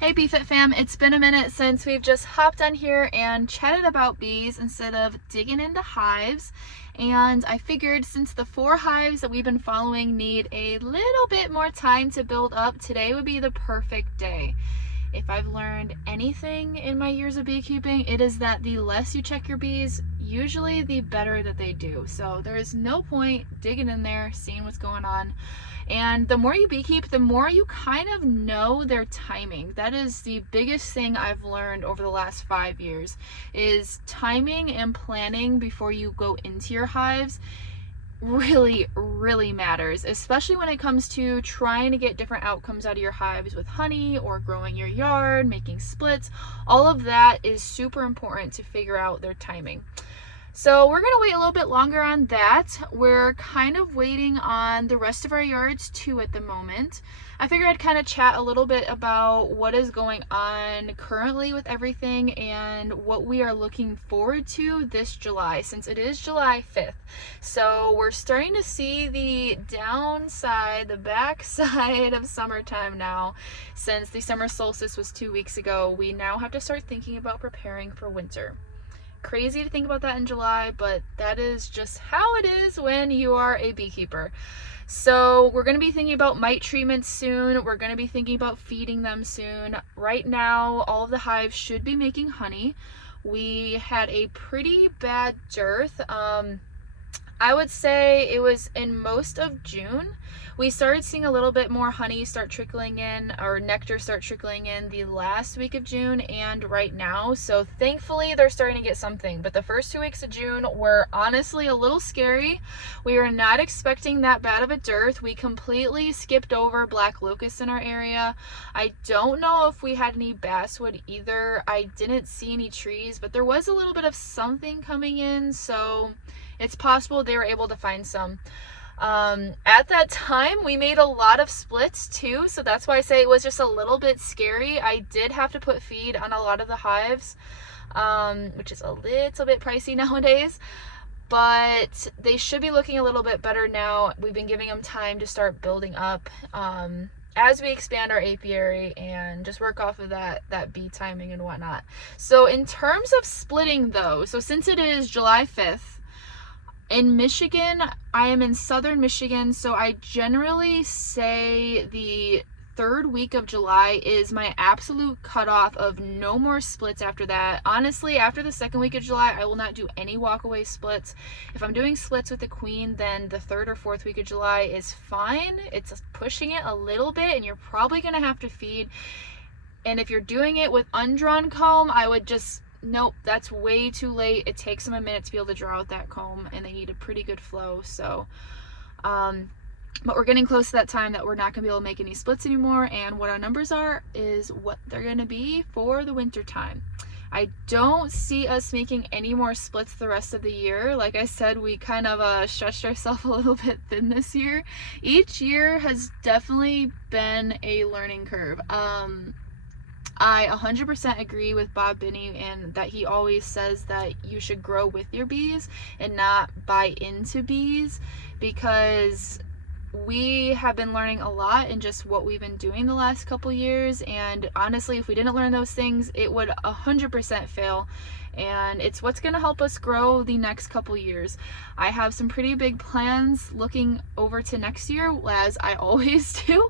Hey BeeFit fam, it's been a minute since we've just hopped on here and chatted about bees instead of digging into hives. And I figured since the 4 hives that we've been following need a little bit more time to build up, today would be the perfect day. If I've learned anything in my years of beekeeping, it is that the less you check your bees, usually the better that they do. So there is no point digging in there, seeing what's going on. And the more you beekeep, the more you kind of know their timing. That is the biggest thing I've learned over the last 5 years, is timing and planning before you go into your hives really matters, especially when it comes to trying to get different outcomes out of your hives with honey or growing your yard, making splits. All of that is super important to figure out their timing. So we're going to wait a little bit longer on that. We're kind of waiting on the rest of our yards too at the moment. I figured I'd kind of chat a little bit about what is going on currently with everything and what we are looking forward to this July, since it is July 5th. So we're starting to see the downside, the backside of summertime now. Since the summer solstice was 2 weeks ago, we now have to start thinking about preparing for winter. Crazy to think about that in July, but that is just how it is when you are a beekeeper. So we're going to be thinking about mite treatments soon. We're going to be thinking about feeding them soon. Right now, all of the hives should be making honey. We had a pretty bad dearth. I would say it was in most of June. We started seeing a little bit more honey start trickling in, or nectar start trickling in, the last week of June and right now. So thankfully they're starting to get something. But the first 2 weeks of June were honestly a little scary. We were not expecting that bad of a dearth. We completely skipped over black locust in our area. I don't know if we had any basswood either. I didn't see any trees, but there was a little bit of something coming in, so it's possible they were able to find some. At that time, we made a lot of splits too, so that's why I say it was just a little bit scary. I did have to put feed on a lot of the hives, which is a little bit pricey nowadays, but they should be looking a little bit better now. We've been giving them time to start building up as we expand our apiary and just work off of that bee timing and whatnot. So in terms of splitting though, so since it is July 5th, in Michigan, I am in southern Michigan, so I generally say the 3rd week of July is my absolute cutoff of no more splits after that. Honestly, after the 2nd week of July, I will not do any walkaway splits. If I'm doing splits with the queen, then the 3rd or 4th week of July is fine. It's pushing it a little bit, and you're probably going to have to feed. And if you're doing it with undrawn comb, I would just... nope, that's way too late. It takes them a minute to be able to draw out that comb, and they need a pretty good flow. So but we're getting close to that time that we're not going to be able to make any splits anymore, and what our numbers are is what they're going to be for the winter time. I don't see us making any more splits the rest of the year. Like I said, we kind of stretched ourselves a little bit thin this year. Each year has definitely been a learning curve. I 100% agree with Bob Binney, and that he always says that you should grow with your bees and not buy into bees, because we have been learning a lot in just what we've been doing the last couple years, and honestly, if we didn't learn those things, it would 100% fail. And it's what's going to help us grow the next couple years. I have some pretty big plans looking over to next year, as I always do,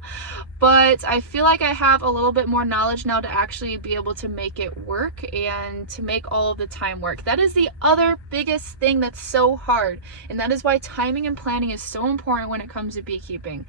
but I feel like I have a little bit more knowledge now to actually be able to make it work and to make all of the time work. That is the other biggest thing that's so hard, and that is why timing and planning is so important when it comes to beekeeping.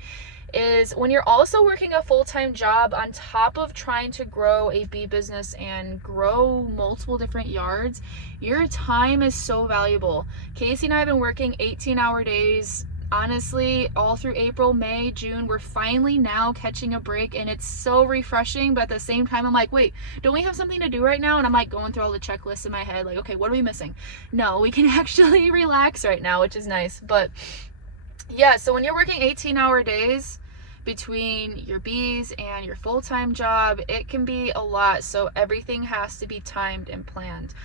Is when you're also working a full-time job on top of trying to grow a bee business and grow multiple different yards, your time is so valuable. Casey and I have been working 18-hour days, honestly, all through April, May, June. We're finally now catching a break, and it's so refreshing, but at the same time, I'm like, wait, don't we have something to do right now? And I'm like going through all the checklists in my head, like, okay, what are we missing? No, we can actually relax right now, which is nice. But yeah, so when you're working 18-hour days between your bees and your full-time job, it can be a lot. So everything has to be timed and planned.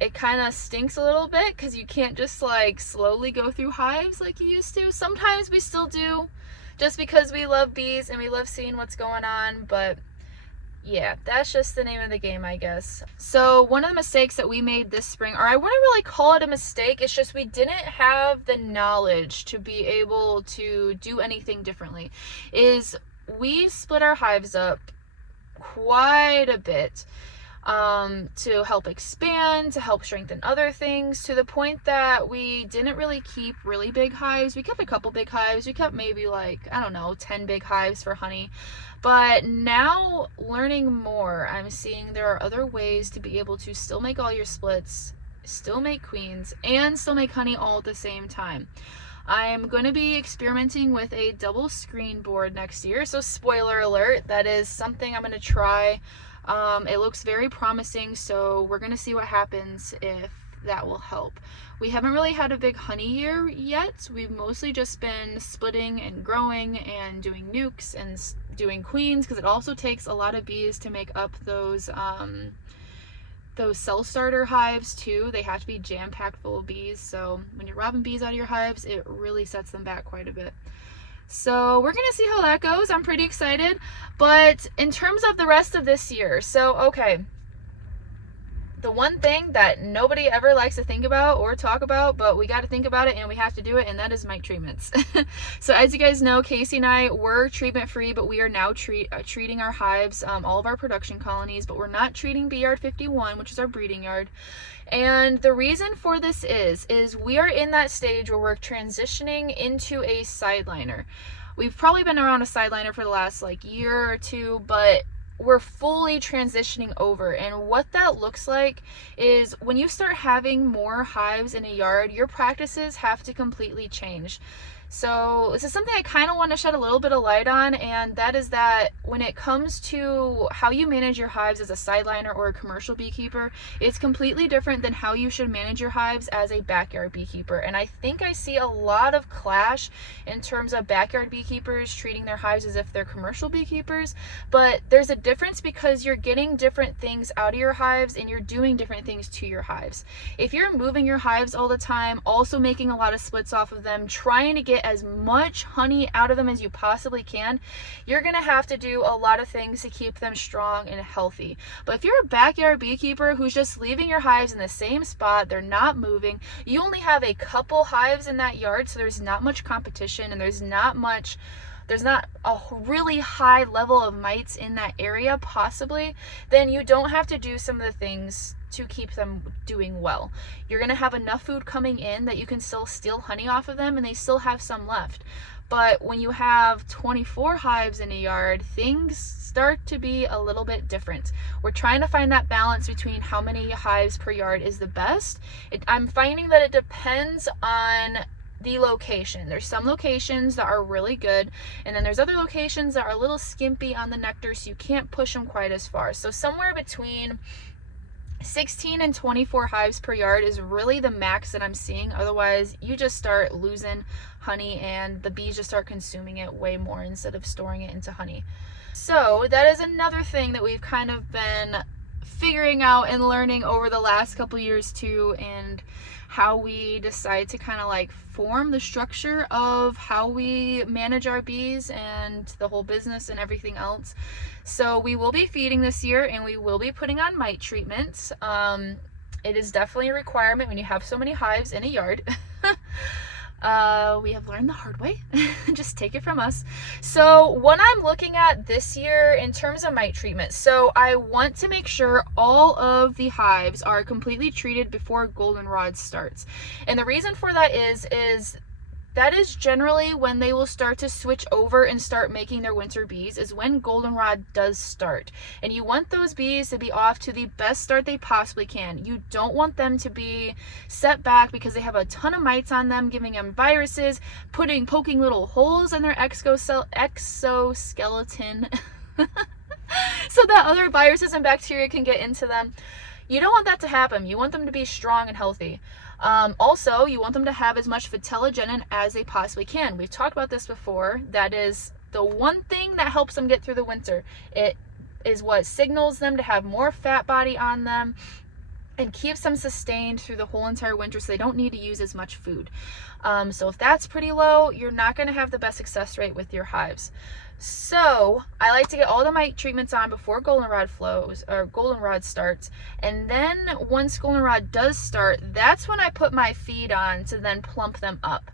It kind of stinks a little bit because you can't just like slowly go through hives like you used to. Sometimes we still do, just because we love bees and we love seeing what's going on. But yeah, that's just the name of the game, I guess. So one of the mistakes that we made this spring, or I wouldn't really call it a mistake, it's just we didn't have the knowledge to be able to do anything differently, is we split our hives up quite a bit to help expand, to help strengthen other things, to the point that we didn't really keep really big hives. We kept a couple big hives. We kept maybe like, I don't know, 10 big hives for honey. But now, learning more, I'm seeing there are other ways to be able to still make all your splits, still make queens, and still make honey all at the same time. I'm going to be experimenting with a double screen board next year, so spoiler alert, that is something I'm going to try. It looks very promising, so we're going to see what happens if that will help. We haven't really had a big honey year yet. We've mostly just been splitting and growing and doing nucs and doing queens, because it also takes a lot of bees to make up those self-starter hives too. They have to be jam-packed full of bees, so when you're robbing bees out of your hives, it really sets them back quite a bit. So we're gonna see how that goes. I'm pretty excited. But in terms of the rest of this year, so okay, the one thing that nobody ever likes to think about or talk about, but we got to think about it and we have to do it, and that is mite treatments. So as you guys know, Casey and I were treatment free, but we are now treating our hives, all of our production colonies, but we're not treating bee yard 51, which is our breeding yard. And the reason for this is we are in that stage where we're transitioning into a sideliner. We've probably been around a sideliner for the last like year or two, but we're fully transitioning over. And what that looks like is when you start having more hives in a yard, your practices have to completely change. So this is something I kind of want to shed a little bit of light on, and that is that when it comes to how you manage your hives as a sideliner or a commercial beekeeper, it's completely different than how you should manage your hives as a backyard beekeeper. And I think I see a lot of clash in terms of backyard beekeepers treating their hives as if they're commercial beekeepers, but there's a difference because you're getting different things out of your hives and you're doing different things to your hives. If you're moving your hives all the time, also making a lot of splits off of them, trying to get as much honey out of them as you possibly can, you're gonna have to do a lot of things to keep them strong and healthy. But if you're a backyard beekeeper who's just leaving your hives in the same spot, they're not moving, you only have a couple hives in that yard, so there's not much competition and there's not a really high level of mites in that area possibly, then you don't have to do some of the things to keep them doing well. You're going to have enough food coming in that you can still steal honey off of them and they still have some left. But when you have 24 hives in a yard, things start to be a little bit different. We're trying to find that balance between how many hives per yard is the best. I'm finding that it depends on the location. There's some locations that are really good, and then there's other locations that are a little skimpy on the nectar, so you can't push them quite as far. So somewhere between 16 and 24 hives per yard is really the max that I'm seeing. Otherwise, you just start losing honey and the bees just start consuming it way more instead of storing it into honey. So that is another thing that we've kind of been figuring out and learning over the last couple years too, and how we decide to kind of like form the structure of how we manage our bees and the whole business and everything else. So we will be feeding this year and we will be putting on mite treatments. It is definitely a requirement when you have so many hives in a yard. We have learned the hard way. Just take it from us. So what I'm looking at this year in terms of mite treatment, so I want to make sure all of the hives are completely treated before goldenrod starts. And the reason for that is that is generally when they will start to switch over and start making their winter bees, is when goldenrod does start. And you want those bees to be off to the best start they possibly can. You don't want them to be set back because they have a ton of mites on them, giving them viruses, poking little holes in their exoskeleton so that other viruses and bacteria can get into them. You don't want that to happen. You want them to be strong and healthy. Also, you want them to have as much vitellogenin as they possibly can. We've talked about this before. That is the one thing that helps them get through the winter. It is what signals them to have more fat body on them. and keeps them sustained through the whole entire winter, so they don't need to use as much food. So if that's pretty low, you're not going to have the best success rate with your hives. So I like to get all the mite treatments on before goldenrod flows or goldenrod starts, and then once goldenrod does start, that's when I put my feed on to then plump them up.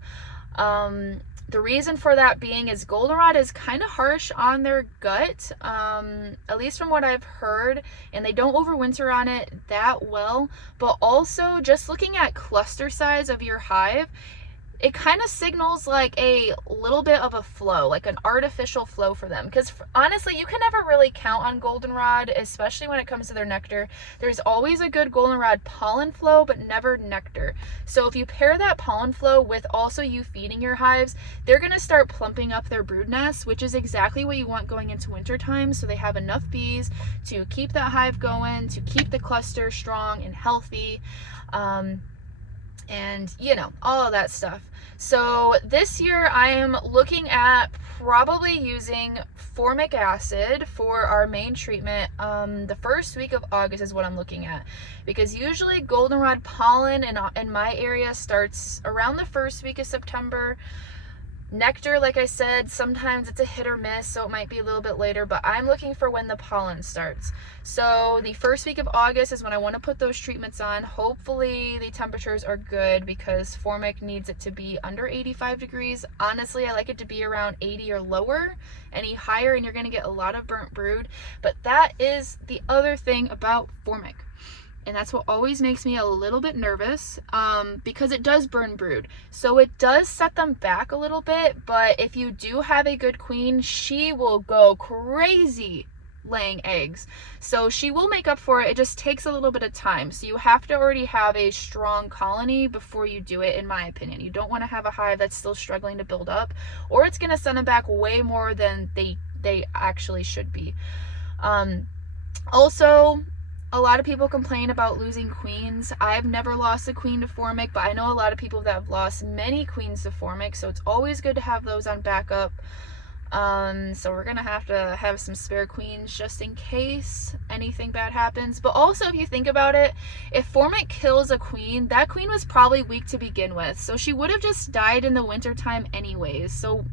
The reason for that being is goldenrod is kind of harsh on their gut, at least from what I've heard, and they don't overwinter on it that well. But also, just looking at cluster size of your hive, it kind of signals like a little bit of a flow, like an artificial flow for them. Because honestly, you can never really count on goldenrod, especially when it comes to their nectar. There's always a good goldenrod pollen flow, but never nectar. So if you pair that pollen flow with also you feeding your hives, they're going to start plumping up their brood nests, which is exactly what you want going into winter time. So they have enough bees to keep that hive going, to keep the cluster strong and healthy. And you know, all of that stuff. So this year I am looking at probably using formic acid for our main treatment. The first week of August is what I'm looking at, because usually goldenrod pollen in my area starts around the first week of September. Nectar, like I said, sometimes it's a hit or miss, so it might be a little bit later, but I'm looking for when the pollen starts. So the first week of August is when I want to put those treatments on. Hopefully the temperatures are good, because formic needs it to be under 85 degrees. Honestly, I like it to be around 80 or lower. Any higher and you're going to get a lot of burnt brood. But that is the other thing about formic. And that's what always makes me a little bit nervous, because it does burn brood. So it does set them back a little bit, but if you do have a good queen, she will go crazy laying eggs. So she will make up for it. It just takes a little bit of time. So you have to already have a strong colony before you do it, in my opinion. You don't want to have a hive that's still struggling to build up, or it's going to send them back way more than they actually should be. Also, a lot of people complain about losing queens. I've never lost a queen to formic, but I know a lot of people that have lost many queens to formic, so it's always good to have those on backup. So we're gonna have to have some spare queens just in case anything bad happens. But also, if you think about it, if formic kills a queen, that queen was probably weak to begin with, so she would have just died in the winter time anyways. So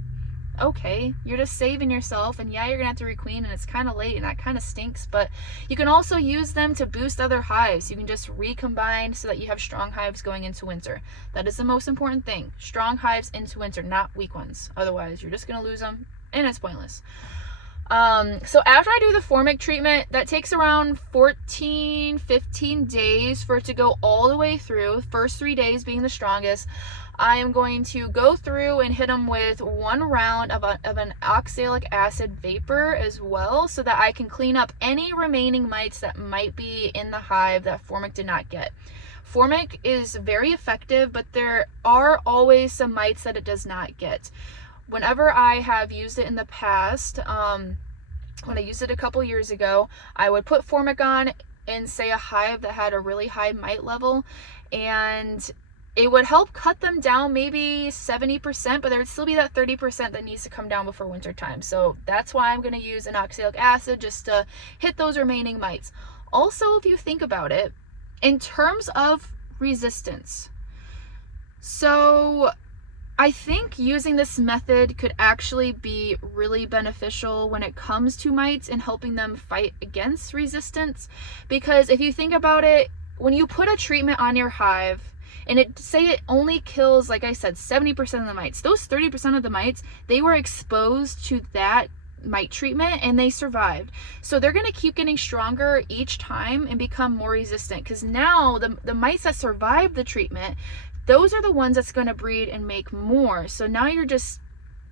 okay, you're just saving yourself, and yeah, you're gonna have to requeen, and it's kind of late, and that kind of stinks, but you can also use them to boost other hives. You can just recombine so that you have strong hives going into winter. That is the most important thing. Strong hives into winter, not weak ones. Otherwise, you're just gonna lose them, and it's pointless. So after I do the formic treatment, that takes around 14-15 days for it to go all the way through, first 3 days being the strongest. I am going to go through and hit them with 1 round of an oxalic acid vapor as well, so that I can clean up any remaining mites that might be in the hive that formic did not get. Formic is very effective, but there are always some mites that it does not get. Whenever I have used it in the past, when I used it a couple years ago, I would put formic on in, say, a hive that had a really high mite level, and it would help cut them down maybe 70%, but there would still be that 30% that needs to come down before winter time. So that's why I'm going to use an oxalic acid, just to hit those remaining mites. Also, if you think about it, in terms of resistance, so I think using this method could actually be really beneficial when it comes to mites and helping them fight against resistance. Because if you think about it, when you put a treatment on your hive, and say it only kills, like I said, 70% of the mites, those 30% of the mites, they were exposed to that mite treatment and they survived. So they're going to keep getting stronger each time and become more resistant, because now the mites that survive the treatment, those are the ones that's going to breed and make more. So now you're just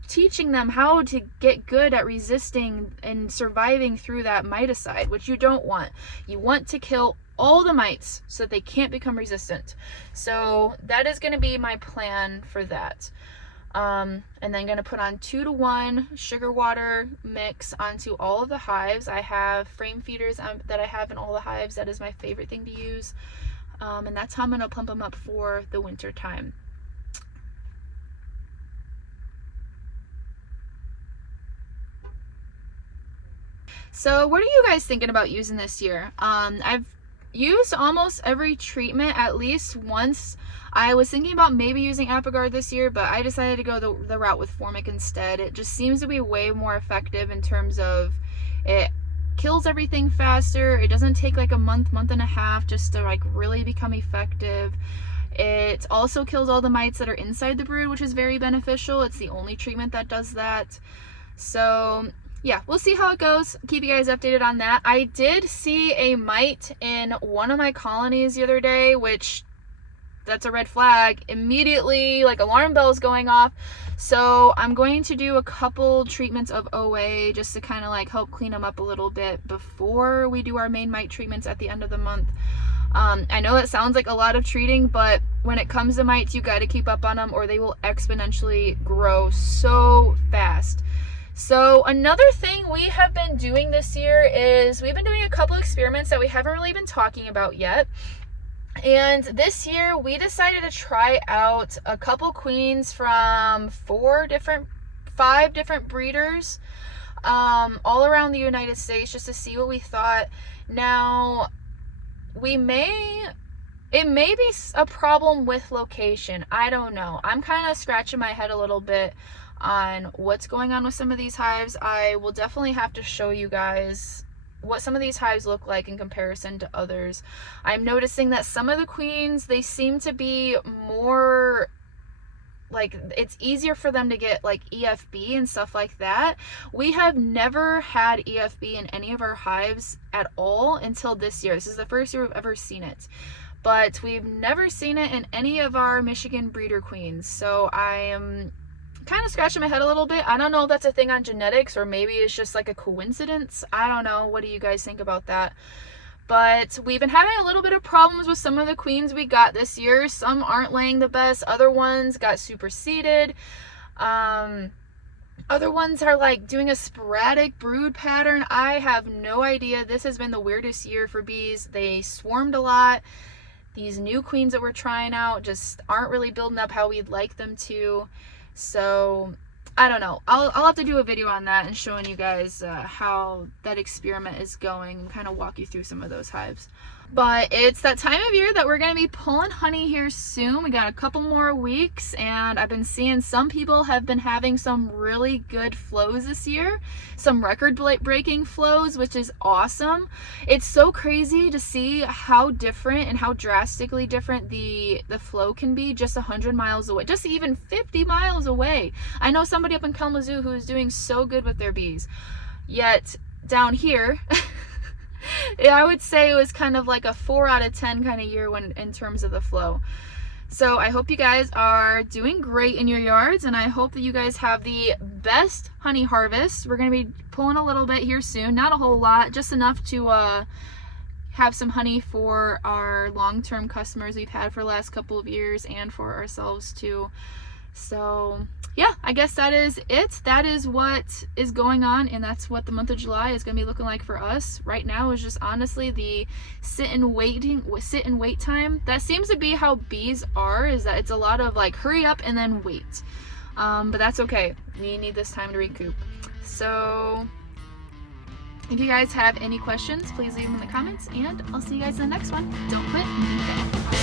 teaching them how to get good at resisting and surviving through that miticide, which you don't want. You want to kill all the mites so that they can't become resistant. So that is going to be my plan for that. And then going to put on 2-to-1 sugar water mix onto all of the hives. I have frame feeders that I have in all the hives. That is my favorite thing to use. And that's how I'm going to pump them up for the winter time. So what are you guys thinking about using this year? I've used almost every treatment at least once. I was thinking about maybe using Apogard this year, but I decided to go the route with formic instead. It just seems to be way more effective in terms of it kills everything faster. It doesn't take like a month and a half just to like really become effective. It also kills all the mites that are inside the brood, which is very beneficial. It's the only treatment that does that. So yeah, we'll see how it goes. Keep you guys updated on that. I did see a mite in one of my colonies the other day, which that's a red flag. Immediately, like, alarm bells going off. So I'm going to do a couple treatments of OA just to kind of like help clean them up a little bit before we do our main mite treatments at the end of the month. I know that sounds like a lot of treating, but when it comes to mites, you got to keep up on them or they will exponentially grow so fast. So another thing we have been doing this year is we've been doing a couple experiments that we haven't really been talking about yet. And this year we decided to try out a couple queens from 5 different breeders all around the United States just to see what we thought. Now, it may be a problem with location. I don't know. I'm kind of scratching my head a little bit on what's going on with some of these hives. I will definitely have to show you guys what some of these hives look like in comparison to others. I'm noticing that some of the queens, they seem to be more like, it's easier for them to get like EFB and stuff like that. We have never had EFB in any of our hives at all until this year. This is the first year we've ever seen it, but we've never seen it in any of our Michigan breeder queens. So I am kind of scratching my head a little bit. I don't know if that's a thing on genetics or maybe it's just like a coincidence. I don't know. What do you guys think about that? But we've been having a little bit of problems with some of the queens we got this year. Some aren't laying the best. Other ones got superseded. Other ones are like doing a sporadic brood pattern. I have no idea. This has been the weirdest year for bees. They swarmed a lot. These new queens that we're trying out just aren't really building up how we'd like them to. So I don't know. I'll have to do a video on that and showing you guys how that experiment is going and kind of walk you through some of those hives. But it's that time of year that we're going to be pulling honey here soon. We got a couple more weeks and I've been seeing some people have been having some really good flows this year. Some record-breaking flows, which is awesome. It's so crazy to see how different and how drastically different the flow can be just 100 miles away, just even 50 miles away. I know somebody up in Kalamazoo who is doing so good with their bees. Yet down here, I would say it was kind of like a 4 out of 10 kind of year when in terms of the flow. So I hope you guys are doing great in your yards and I hope that you guys have the best honey harvest. We're going to be pulling a little bit here soon, not a whole lot, just enough to have some honey for our long-term customers we've had for the last couple of years and for ourselves too. So yeah, I guess that is it. That is what is going on and that's what the month of July is going to be looking like for us. Right now is just honestly the sit and wait time. That seems to be how bees are, is that it's a lot of like hurry up and then wait. But that's okay. We need this time to recoup. So if you guys have any questions, please leave them in the comments and I'll see you guys in the next one. Don't quit.